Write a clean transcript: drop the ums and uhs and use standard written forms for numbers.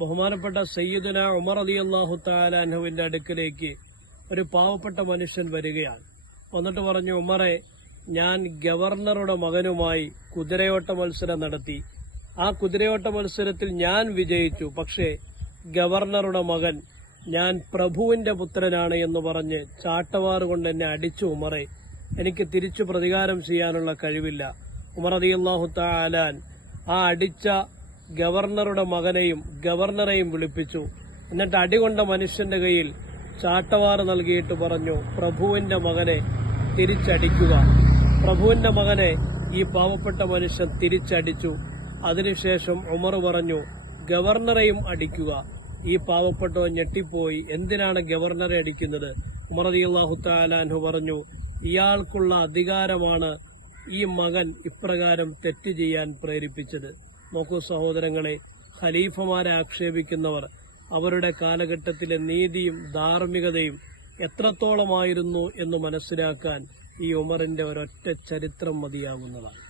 ബഹുമാനപ്പെട്ട സയ്യിദുന ഉമർ റളിയല്ലാഹു തആല അൻഹുവിന്റെ അടുക്കലേക്ക് ഒരു പാവപ്പെട്ട മനുഷ്യൻ വരികയാണ്. വന്നിട്ട് പറഞ്ഞു, ഉമറെ, ഞാൻ ഗവർണറുടെ മകനുമായി കുതിരയോട്ട മത്സരം നടത്തി. ആ കുതിരയോട്ട മത്സരത്തിൽ ഞാൻ വിജയിച്ചു. പക്ഷേ ഗവർണറുടെ മകൻ ഞാൻ പ്രഭുവിന്റെ പുത്രനാണ് എന്ന് പറഞ്ഞ് ചാട്ടവാറ് കൊണ്ട് എന്നെ അടിച്ചു. ഉമറെ, എനിക്ക് തിരിച്ചു പ്രതികാരം ചെയ്യാനുള്ള കഴിവില്ല. ഉമർ റളിയല്ലാഹു തആല ആ അടിച്ച ഗവർണറുടെ മകനെയും ഗവർണറെയും വിളിപ്പിച്ചു. എന്നിട്ട് അടികൊണ്ട മനുഷ്യന്റെ കയ്യിൽ ചാട്ടവാറ് നൽകിയിട്ട് പറഞ്ഞു, പ്രഭുവിന്റെ മകനെ തിരിച്ചടിക്കുക. പ്രഭുവിന്റെ മകനെ ഈ പാവപ്പെട്ട മനുഷ്യൻ തിരിച്ചടിച്ചു. അതിനുശേഷം ഉമർ പറഞ്ഞു, ഗവർണറെയും അടിക്കുക. ഈ പാവപ്പെട്ടവൻ ഞെട്ടിപ്പോയി, എന്തിനാണ് ഗവർണറെ അടിക്കുന്നത്? ഉമർ റളിയല്ലാഹു തആല അൻഹു പറഞ്ഞു, ഇയാൾക്കുള്ള അധികാരമാണ് ഈ മകൻ ഇപ്രകാരം തെറ്റ് ചെയ്യാൻ പ്രേരിപ്പിച്ചത്. നോക്കൂ സഹോദരങ്ങളെ, ഖലീഫമാരെ ആക്ഷേപിക്കുന്നവർ അവരുടെ കാലഘട്ടത്തിലെ നീതിയും ധാർമ്മികതയും എത്രത്തോളമായിരുന്നു എന്ന് മനസ്സിലാക്കാൻ ഈ ഉമറിന്റെ ഒരൊറ്റ ചരിത്രം മതിയാകുന്നതാണ്.